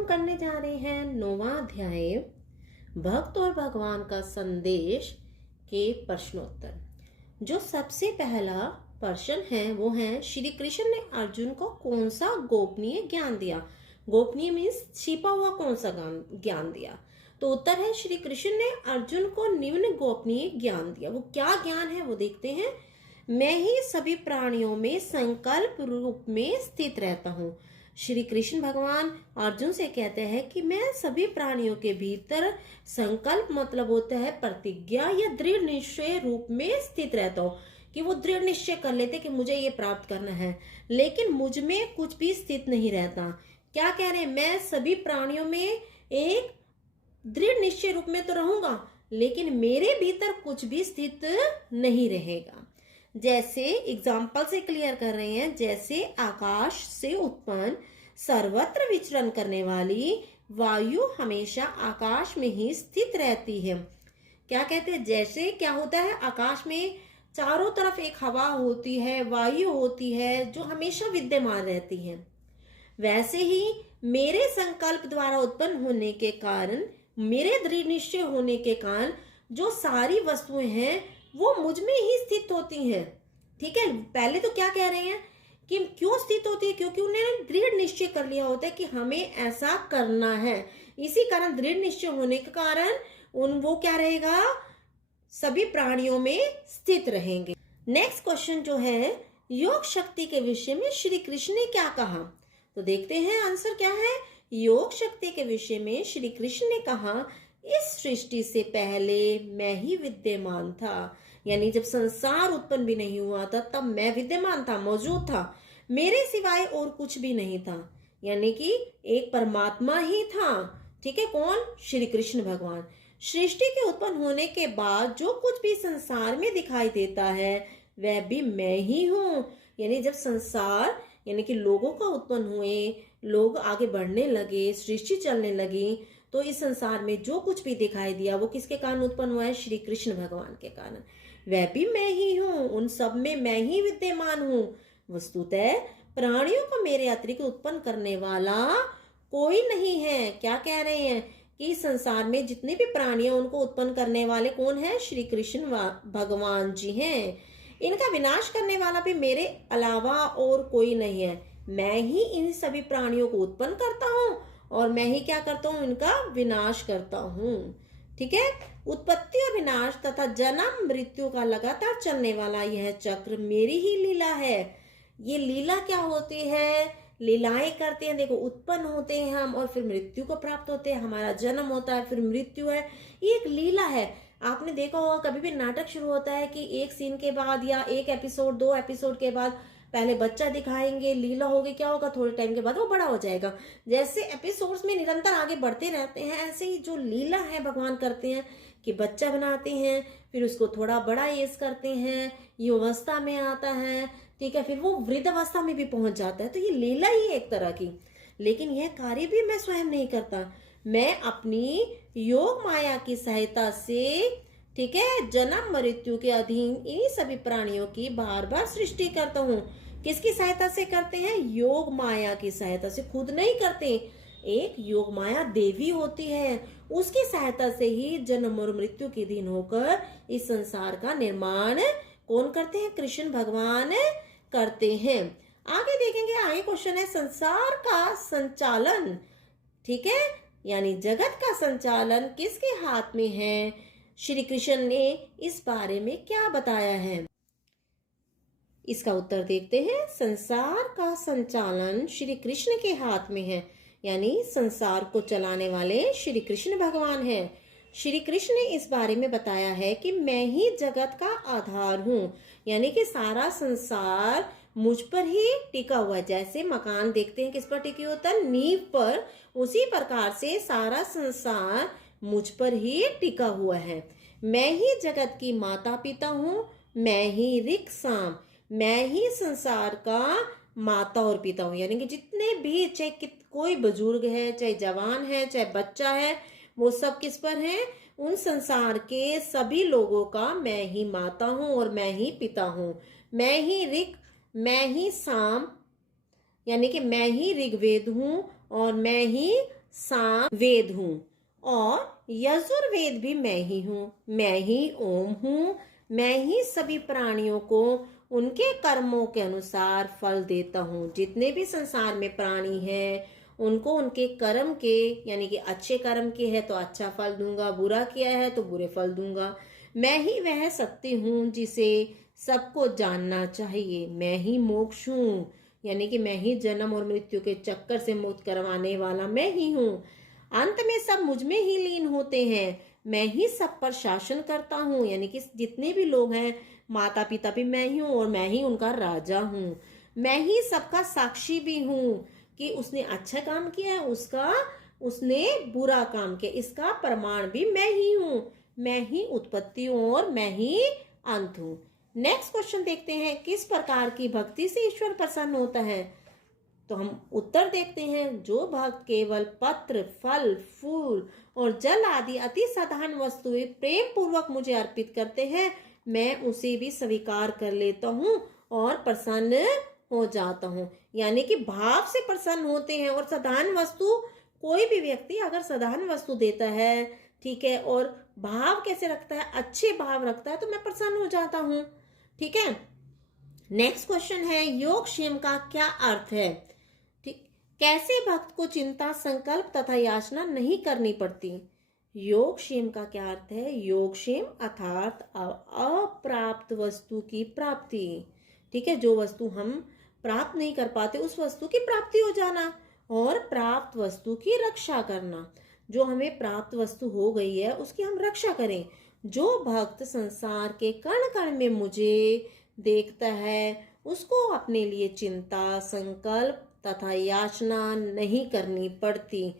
हम करने जा रहे हैं 9वां अध्याय भक्त और भगवान का संदेश के प्रश्नोत्तर। जो सबसे पहला प्रश्न है वो है, श्री कृष्ण ने अर्जुन को कौन सा गोपनीय ज्ञान दिया। गोपनीय मीन्स छिपा हुआ कौन सा ज्ञान दिया। तो उत्तर है, श्री कृष्ण ने अर्जुन को निम्न गोपनीय ज्ञान दिया। वो क्या ज्ञान है वो देखते हैं। मैं ही सभी प्राणियों में संकल्प रूप में स्थित रहता हूँ। श्री कृष्ण भगवान अर्जुन से कहते हैं कि मैं सभी प्राणियों के भीतर संकल्प मतलब होता है प्रतिज्ञा या दृढ़ निश्चय रूप में स्थित रहता हूँ, कि वो दृढ़ निश्चय कर लेते कि मुझे ये प्राप्त करना है, लेकिन मुझ में कुछ भी स्थित नहीं रहता। क्या कह रहे हैं, मैं सभी प्राणियों में एक दृढ़ निश्चय रूप में तो रहूंगा, लेकिन मेरे भीतर कुछ भी स्थित नहीं रहेगा। जैसे एग्जाम्पल से क्लियर कर रहे हैं, जैसे आकाश से उत्पन्न सर्वत्र विचरण करने वाली वायु हमेशा आकाश में ही स्थित रहती है। क्या कहते हैं, जैसे क्या होता है, आकाश में चारों तरफ एक हवा होती है, वायु होती है जो हमेशा विद्यमान रहती है। वैसे ही मेरे संकल्प द्वारा उत्पन्न होने के कारण, मेरे दृढ़ निश्चय होने के कारण जो सारी वस्तुएं हैं वो मुझ में ही स्थित होती हैं। ठीक है, पहले तो क्या कह रहे हैं कि क्यों स्थित होती है, क्योंकि उन्होंने दृढ़ निश्चय कर लिया होता है कि हमें ऐसा करना है। इसी कारण दृढ़ निश्चय होने के कारण वो क्या रहेगा, सभी प्राणियों में स्थित रहेंगे। नेक्स्ट क्वेश्चन जो है, योग शक्ति के विषय में श्री कृष्ण ने क्या कहा। तो देखते हैं आंसर क्या है। योग शक्ति के विषय में श्री कृष्ण ने कहा, इस सृष्टि से पहले मैं ही विद्यमान था। यानी जब संसार उत्पन्न भी नहीं हुआ था तब मैं विद्यमान था, मौजूद था, मेरे सिवाय और कुछ भी नहीं था। यानी कि एक परमात्मा ही था। ठीक है, कौन, श्री कृष्ण भगवान। सृष्टि के उत्पन्न होने के बाद जो कुछ भी संसार में दिखाई देता है वह भी मैं ही हूँ। यानी जब संसार यानी कि लोगों का उत्पन्न हुए, लोग आगे बढ़ने लगे, सृष्टि चलने लगी, तो इस संसार में जो कुछ भी दिखाई दिया वो किसके कारण उत्पन्न हुआ है, श्री कृष्ण भगवान के कारण। वह भी मैं ही हूँ, उन सब में मैं ही विद्यमान हूँ। वस्तुतः प्राणियों को मेरे अतिरिक्त उत्पन्न करने वाला कोई नहीं है। क्या कह रहे हैं कि संसार में जितने भी प्राणी हैं उनको उत्पन्न करने वाले कौन है, श्री कृष्ण भगवान जी हैं। इनका विनाश करने वाला भी मेरे अलावा और कोई नहीं है। मैं ही इन सभी प्राणियों को उत्पन्न करता हूँ और मैं ही क्या करता हूँ, इनका विनाश करता हूँ। ठीक है, उत्पत्ति और विनाश तथा जन्म मृत्यु का लगातार चलने वाला यह चक्र मेरी ही लीला है। ये लीला क्या होती है, लीलाएं करते हैं। देखो, उत्पन्न होते हैं हम और फिर मृत्यु को प्राप्त होते हैं, हमारा जन्म होता है, फिर मृत्यु है, ये एक लीला है। आपने देखा होगा कभी भी नाटक शुरू होता है कि एक सीन के बाद या एक एपिसोड, 2 एपिसोड के बाद पहले बच्चा दिखाएंगे, लीला होगी, क्या होगा, थोड़े टाइम के बाद वो बड़ा हो जाएगा। जैसे एपिसोड्स में निरंतर आगे बढ़ते रहते हैं, ऐसे ही जो लीला है भगवान करते हैं कि बच्चा बनाते हैं, फिर उसको थोड़ा बड़ा एज करते हैं, युवावस्था में आता है, ठीक है, फिर वो वृद्ध अवस्था में भी पहुंच जाता है। तो ये लीला ही एक तरह की। लेकिन यह कार्य भी मैं स्वयं नहीं करता, मैं अपनी योग माया की सहायता से, ठीक है, जन्म मृत्यु के अधीन इन सभी प्राणियों की बार बार सृष्टि करता हूँ। किसकी सहायता से करते हैं, योग माया की सहायता से, खुद नहीं करते। एक योग माया देवी होती है, उसकी सहायता से ही जन्म और मृत्यु के अधीन होकर इस संसार का निर्माण कौन करते हैं, कृष्ण भगवान करते हैं। आगे देखेंगे, आगे क्वेश्चन है, संसार का संचालन, ठीक है, यानी जगत का संचालन किसके हाथ में है। श्री कृष्ण ने इस बारे में क्या बताया है, इसका उत्तर देखते हैं। संसार का संचालन श्री कृष्ण के हाथ में है, यानी संसार को चलाने वाले श्री कृष्ण भगवान हैं। श्री कृष्ण ने इस बारे में बताया है कि मैं ही जगत का आधार हूँ, यानी कि सारा संसार मुझ पर ही टिका हुआ है। जैसे मकान देखते हैं किस पर टिकी होता है, नींव पर, उसी प्रकार से सारा संसार मुझ पर ही टिका हुआ है। मैं ही जगत की माता पिता हूँ, मैं ही ऋक साम, मैं ही संसार का माता और पिता हूँ। यानी कि जितने भी, चाहे कोई बुजुर्ग है, चाहे जवान है, चाहे बच्चा है, वो सब किस पर है, उन संसार के सभी लोगों का मैं ही माता हूँ और मैं ही पिता हूँ। मैं ही ऋक, मैं ही साम, यानी कि मैं ही ऋग्वेद हूँ और मैं ही साम वेद हूँ और यजुर्वेद भी मैं ही हूँ। मैं ही ओम हूँ। मैं ही सभी प्राणियों को उनके कर्मों के अनुसार फल देता हूँ। जितने भी संसार में प्राणी हैं उनको उनके कर्म के, यानी कि अच्छे कर्म के है तो अच्छा फल दूंगा, बुरा किया है तो बुरे फल दूंगा। मैं ही वह सत्य हूँ जिसे सबको जानना चाहिए। मैं ही मोक्ष हूँ, यानी कि मैं ही जन्म और मृत्यु के चक्कर से मुक्त करवाने वाला मैं ही हूँ। अंत में सब मुझ में ही लीन होते हैं। मैं ही सब पर शासन करता हूँ, यानी कि जितने भी लोग हैं, माता पिता भी मैं ही हूँ और मैं ही उनका राजा हूँ। मैं ही सबका साक्षी भी हूँ कि उसने अच्छा काम किया है, उसने बुरा काम किया, इसका प्रमाण भी मैं ही हूँ। मैं ही उत्पत्ति हूँ और मैं ही अंत हूँ। नेक्स्ट क्वेश्चन देखते हैं, किस प्रकार की भक्ति से ईश्वर प्रसन्न होता है? तो हम उत्तर देखते हैं, जो भक्त केवल पत्र, फल, फूल और जल आदि अति साधारण वस्तुएं प्रेम पूर्वक मुझे अर्पित करते हैं, मैं उसे भी स्वीकार कर लेता हूँ और प्रसन्न हो जाता हूँ। यानी कि भाव से प्रसन्न होते हैं। और साधारण वस्तु, कोई भी व्यक्ति अगर साधारण वस्तु देता है, ठीक है, और भाव कैसे रखता है, अच्छे भाव रखता है, तो मैं प्रसन्न हो जाता हूँ। ठीक है। नेक्स्ट क्वेश्चन है, योगक्षेम का क्या अर्थ है? ठीक, कैसे भक्त को चिंता, संकल्प तथा याचना नहीं करनी पड़ती? योगक्षेम का क्या अर्थ है? योगक्षेम अर्थात अप्राप्त वस्तु की प्राप्ति। ठीक है, जो वस्तु हम प्राप्त नहीं कर पाते उस वस्तु की प्राप्ति हो जाना, और प्राप्त वस्तु की रक्षा करना। जो हमें प्राप्त वस्तु हो गई है उसकी हम रक्षा करें। जो भक्त संसार के कण कण में मुझे देखता है उसको अपने लिए चिंता, संकल्प तथा याचना नहीं करनी पड़ती।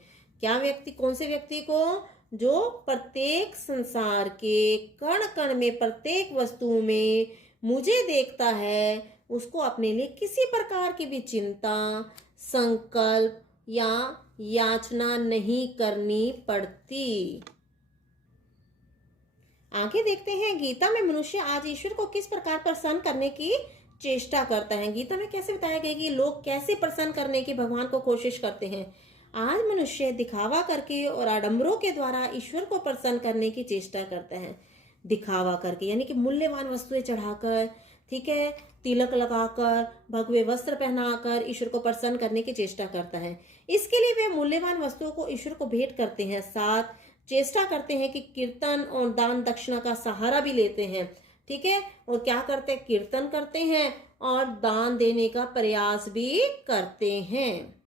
क्या व्यक्ति, कौन से व्यक्ति को? जो प्रत्येक संसार के कण कण में, प्रत्येक वस्तु में मुझे देखता है, उसको अपने लिए किसी प्रकार की भी चिंता, संकल्प या याचना नहीं करनी पड़ती। आगे देखते हैं, गीता में मनुष्य आज ईश्वर को किस प्रकार प्रसन्न करने की चेष्टा करता है? गीता में कैसे बताया गया कि लोग कैसे प्रसन्न करने की भगवान को कोशिश करते हैं? आज मनुष्य दिखावा करके और आडंबरों के द्वारा ईश्वर को प्रसन्न करने की चेष्टा करता है। दिखावा करके यानी कि मूल्यवान वस्तुएं चढ़ाकर, ठीक है, तिलक लगाकर, भगवे वस्त्र पहनाकर ईश्वर को प्रसन्न करने की चेष्टा करता है। इसके लिए वे मूल्यवान वस्तुओं को ईश्वर को भेंट करते हैं। साथ चेष्टा करते हैं कि कीर्तन और दान दक्षिणा का सहारा भी लेते हैं। ठीक है, और क्या करते हैं? कीर्तन करते हैं और दान देने का प्रयास भी करते हैं।